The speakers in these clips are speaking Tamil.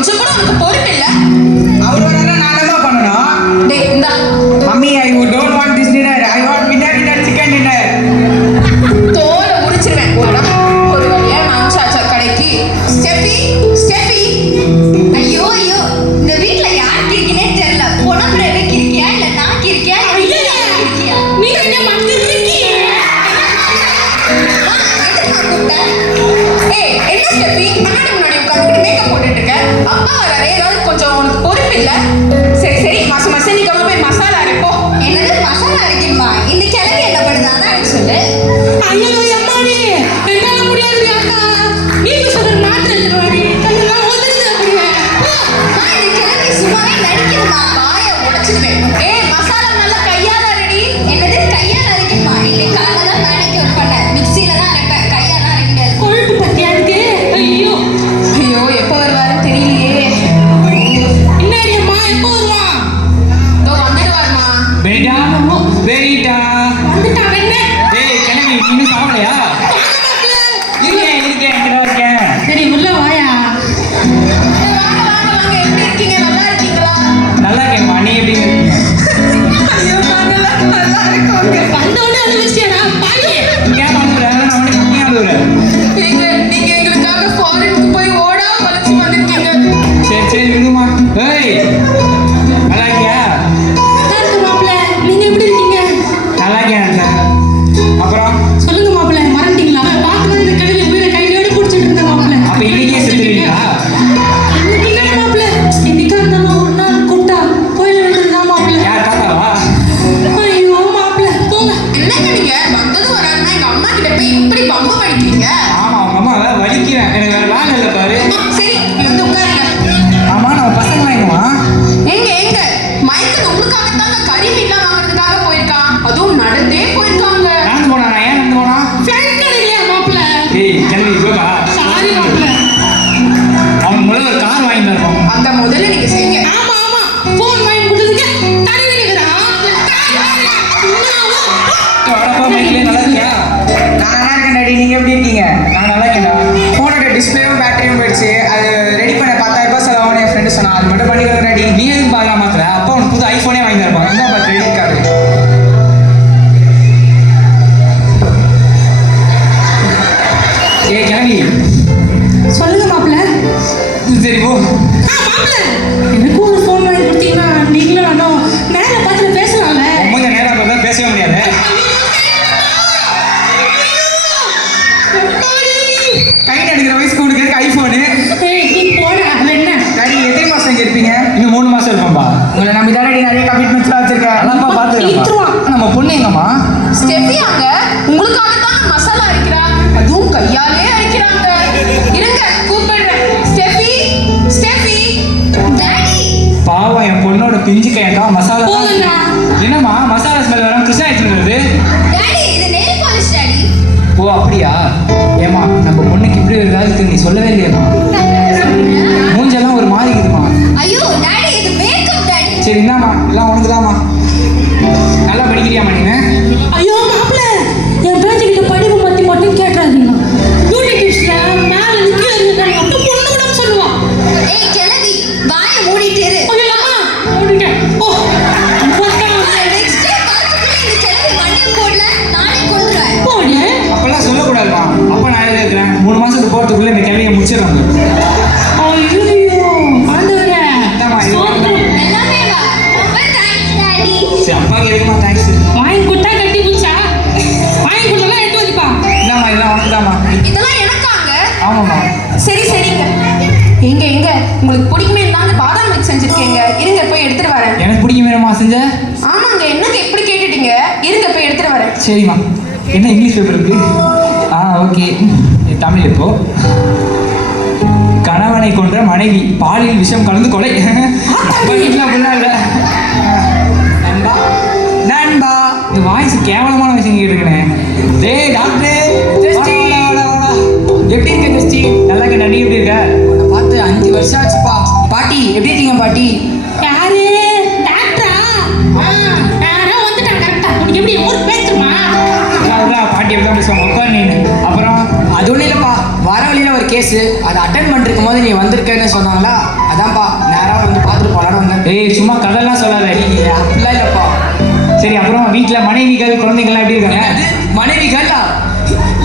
கொஞ்சம் கூட உனக்கு பொறுப்பு இல்ல. அவர் வர நான் என்ன பண்ணணும்? டேய் இந்தா mummy I don't want this dinner, I want midnight dinner, chicken dinner. தோலை உரிச்சிருவேன். ஒரு வழியா நான் சாச்சா கடைக்கு. ஸ்டெஃபி ஸ்டெஃபி, ஐயோ ஐயோ, இந்த வீட்ல யார் கிறுக்கினே தெரியல. பொணப்புறவே கிறுக்கியா இல்ல நான் கிறுக்கியா இல்ல கிறுக்கியா? நீங்க என்ன மறந்து இருக்கீங்க? ஏய் என்ன ஸ்டெஃபி, கண்ணாடி முன்னாடி உட்கார்ந்துட்டு மேக்கப் போட்டுட்டு இருக்க? அப்பா வராரே, ஏதாவது கொஞ்சம் உனக்கு பொறுப்பு இல்ல? சரி சரி, மாசம் மாசம் நீ கம்மா போய் மசாலா அரைப்போ. என்னது மசாலா அரைக்குமா? இந்த கிழவி என்ன பண்ணுது அதான் எனக்கு சொல்லு. ஐயோ அம்மாடி, என்னால முடியாது அக்கா. நீங்க சொல்ற மாத்திரை எடுத்துவாடி. கையெல்லாம் உதறுது அப்படியே. நான் இந்த கிழவி சும்மாவே நடிக்குதுமா. வாயை உடைச்சிடுவேன். ஏய் மசாலா நல்லா கையால அரைடி. என்னது கையால அரைக்குமா? இன்னைக்கு காலைல தான் மேனிக்யூர் பண்ணேன். மிக்ஸில தான் அரைப்பேன், கையால அரைக்க முடியாது. கொழுப்பு பத்தியா இருக்கு. ஐயோ ஐயோ, எப்போ வருவாருன்னு தெரியலையே. என்னடி அம்மா, எப்போ வருவான்? இதோ வந்துடுவாருமா. வெயிட்டா வெயிட்டா. வந்துட்டான் என்ன? ஏய் கிளம்பி, இன்னும் சாப்பிடலையா? இருக்கேன் இங்கே இருக்கேன். சரி உள்ள வாயா. வாங்க வாங்க வாங்க, எப்படி இருக்கீங்க? நல்லா இருக்கீங்களா? நல்லா இருக்கேன்மா, நீ எப்படி இருக்கீங்க? ஐயோ நாங்கெல்லாம் நல்லா இருக்கோங்க. வந்தோடனே அழுவிச்சியா பாய்? ஏன் பண்ணுறேன்? நான் உனக்கு நீ அழுகுறேன். நீங்க எங்களுக்காக ஃபாரினுக்கு போய் ஓடா வளைச்சு வந்திருக்கீங்க. சரி சரி விடுமா. ஏய் நல்லா இருக்கியா? நல்லா இருக்கு மாப்பிள்ள. நீங்க எப்படி இருக்கீங்க? நல்லா இருக்கேன். அப்புறம் சொல்லுங்க மாப்பிள்ள, மறந்துட்டீங்களா? பார்க்கணும் இந்த கழுவி வீர கையோட பிடிச்சிட்டு இருந்த மாப்பிள்ள. அப்போ இன்னைக்கே செத்துருவீங்களா? இன்னைக்கு இல்லை மாப்பிள்ள, இன்னைக்கா இருந்தாலும் ஒரு நாள் கூப்பிட்டா போயிட வேண்டியதுதான் மாப்பிள்ள. யார் தாத்தாவா? ஐயோ மாப்பிள்ள போங்க. என்னங்க நீங்க வந்தது வராதுன்னா எங்க அம்மா கிட்ட போய் இப்படி பம்பு படிக்கிறீங்க? ஆமாம் அவங்க அம்மா வலிக்கிறேன், எனக்கு வேறு வேலை இல்லை பாரு. சரி நீ வந்து உட்காருங்க. ஆமாம் நம்ம பசங்களாம் எங்கம்மா? எங்க மைக்கேல் உங்களுக்காகத்தாங்க கறி மீன்லாம் வாங்குறதுக்காக போயிருக்கான். அதுவும் நடந்தே போயிருக்காங்க. நடந்து போனா? நான் ஏன் நடந்து போனா? ஃப்ளைட் கிடைக்கலையா மாப்பிள்ள? ஏய் கிளம்பி போகா. சாரி மாப்பிள்ள. அவன் முதல்ல ஒரு கார் வாங்கி தரணும். அந்த முதல்ல நீங்க செய்யுங்க. ஆமா ஆமா, போன் வாங்கி கொடுத்ததுக்கு தலைவி நிக்கிறா. வடப்பா மைக்கிலே நல்லா இருக்கியா? நான் நல்லா இருக்கேன் டாடி, நீங்கள் எப்படி இருக்கீங்க? நான் நல்லா இருக்கேன்டா. ஃபோனோட டிஸ்பிளேவும் பேட்டரியும் போயிடுச்சு, அது ரெடி பண்ண 10,000 ரூபாய் செலவாகும் என் ஃப்ரெண்டு சொன்னான். அது மட்டும் பண்ணி கொடுங்க டாடி. நீ எதுவும் பார்க்கலாம் மாத்திர, அப்போ உனக்கு புது ஐஃபோனே வாங்கி தரப்பாங்க. என்ன பார்த்து ரெடி இருக்காரு. ஏய் கிளம்பி. சொல்லுங்க மாப்பிள்ள. சரி போ. மாப்பிள்ள எனக்கு ஒரு போன் வாங்கி கொடுத்தீங்கன்னா நீங்களும் வேணும் நேர பார்த்து பேசலாம்ல. கொஞ்சம் நேரம் பார்த்தா பேசவே முடியாது. கையில் எடுக்கிற வயசுக்கு உனக்கு ஐஃபோனு. நீ போட அது என்ன? டாடி எத்தனை மாதம் இங்கே இருப்பீங்க? இன்னும் 3 மாதம் இருப்போம்பா. உங்களை நம்பி தான் டாடி நிறைய கமிட்மெண்ட்ஸ்லாம் வச்சிருக்கேன். அதான்ப்பா பார்த்துருக்கேன். நம்ம பொண்ணு எங்கம்மா? ஸ்டெஃபி அங்க உங்களுக்காக தான் மசாலா அரைக்கிறா. அதுவும் கையாலே அரைக்கிறாங்க. இருங்க கூப்பிடுறேன். Steffi Steffi. டாடி பாவம் என் பொண்ணோட பிஞ்சு கையக்கா மசாலா. போதுண்ணா. என்னம்மா மசாலா ஸ்மெல் வராமல் கிருஷ்ணா எடுத்துன்னு வருது? டாடி இது நெயில் பாலிஷ் டாடி. ஓ அப்படியா? ஏம்மா நம்ம பொண்ணுக்கு இப்படி ஒரு வேலை இருக்கு, நீ சொல்லவே இல்லையம்மா. மூஞ்செல்லாம் ஒரு மாதிரி இருக்குதுமா. ஐயோ டாடி இது மேக்கப் டாடி. சரி இந்தாம்மா, எல்லாம் உனக்கு தாம்மா. நல்லா படிக்கிறியாம்மா நீங்க? ஐயோ மாப்பிள்ள, என் பேச்சுக்கிட்ட படிப்பு பத்தி மட்டும் கேட்காதீங்க. பியூட்டி டிப்ஸ்ல மேல இருந்து கீழே இருக்காங்க. அப்படி பொண்ணு கூட சொல்லுவான். ஏய் கிழவி வாயை மூடிட்டு இரு. ஐயோ அம்மா ஓடிட்டேன். ஓ நெக்ஸ்ட் டைம் பார்த்துட்டு இந்த கிழவி மண்டைய போடல நானே கொன்றுவேன். போடு. அப்பெல்லாம் சொல்லக்கூடாதுமா. அப்போ நான் இருக்கிறேன் 3 மாதத்துக்கு போகிறதுக்குள்ளே இந்த கேள்வியை முடிச்சிடறாங்க. ஐயோ ஆண்டவரே. இந்தாம்மா, எல்லாமே வா. ரொம்ப தேங்க்ஸ் டாடி. சரி அப்பாவுக்கு எதுக்குமா தேங்க்ஸ். வாங்கி கொடுத்தா கட்டி பூச்சா? வாங்கி கொடுத்தா எடுத்து வந்துப்பா. இந்தாம்மா இதெல்லாம் உனக்கு தாம்மா. இதெல்லாம் எனக்காங்க. ஆமாம்மா. சரி சரிங்க. எங்க உங்களுக்கு பிடிக்குமே தாங்க பாதாம் மில்க் செஞ்சிருக்கீங்க. இருங்க போய் எடுத்துட்டு வரேன். எனக்கு பிடிக்கும் வேணுமா செஞ்ச? ஆமாங்க, என்னங்க எப்படி கேட்டுட்டீங்க? இருங்க போய் எடுத்துட்டு வரேன். சரிம்மா. என்ன இங்கிலீஷ் பேப்பர் இருக்கு? ஓகே. தமிழ் இப்போ கணவனை கொன்ற மனைவி பாலில் விஷம் கலந்து கொலை. அப்பா வீட்டில் அப்படிலாம் இல்லை. நண்பா நண்பா, இந்த வாய்ஸ் கேவலமான விஷயம் கேட்டுருக்கேன். டேய் டாக்டர் எப்படி இருக்க ஜஸ்டி? நல்லா இருக்க. நீ எப்படி இருக்க? உன்னை பார்த்து 5 வருஷம் ஆச்சுப்பா. பாட்டி எப்படி இருக்கீங்க பாட்டி? யாரு டாக்டரா? யாரோ வந்துட்டாங்க கரெக்டா. உனக்கு எப்படி ஊர் பேசுமா? பாட்டி எப்படி தான் பேசுவாங்க. உட்கார் நீ. அப்புறம் அது ஒன்றும் இல்லைப்பா, வர வழியில் ஒரு கேஸு அதை அட்டன் பண்ணிருக்கும் போது நீ வந்திருக்கேன்னு சொன்னாங்களா, அதான்ப்பா நேராக வந்து பார்த்துட்டு போகலான்னு வந்தேன். ஏய் சும்மா கதைலாம் சொல்லாத. அப்படிலாம் இல்லைப்பா. சரி, அப்புறம் வீட்டில் மனைவிகள் குழந்தைங்கள்லாம் எப்படி இருக்காங்க? அது மனைவிகளா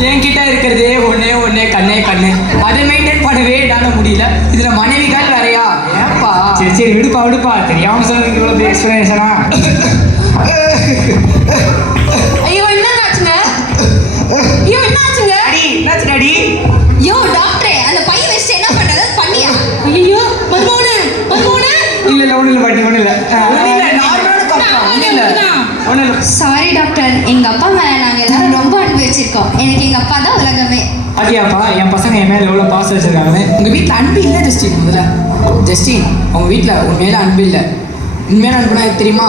என்கிட்ட இருக்கிறதே ஒண்ணே கண்ணு அதை மெயின்டைன் பண்ணவே என்னால முடியல. இதுல மனைவிகள் வேறையா? ஏப்பா. சரி விடுப்பா தெரியாம சொல்றீங்க இவ்வளவு எக்ஸ்பிளனேஷனா? ஐயோ என்னாச்சுங்க? ஐயோ என்னாச்சுங்க? டாடி என்னாச்சு டாடி? யோ டாக்டரே, அந்த பையன் வச்சுட்டு என்ன பண்றது? அது பண்ணியா? ஐயோ மதுமோனே இல்ல ஒண்ணு இல்ல பாட்டி, ஒண்ணு இல்ல. நார்மலான கப்பா ஒன்றும் இல்லை. ஒண்ணு இல்ல. சாரி டாக்டர், எங்க அப்பா மேல நாங்க எல்லாரும் ரொம்ப அன்பு வச்சிருக்கோம். எனக்கு எங்க அப்பா தான் உலகமே. பாத்தியாப்பா என் பசங்க என் மேல எவ்வளவு பாசம் வச்சிருக்காங்கன்னு. உங்க வீட்டில் அன்பு இல்லை ஜஸ்டின். முதல்ல ஜஸ்டின், உங்க வீட்டில் உங்க மேல அன்பு இல்லை. உண்மையான அன்புனா தெரியுமா?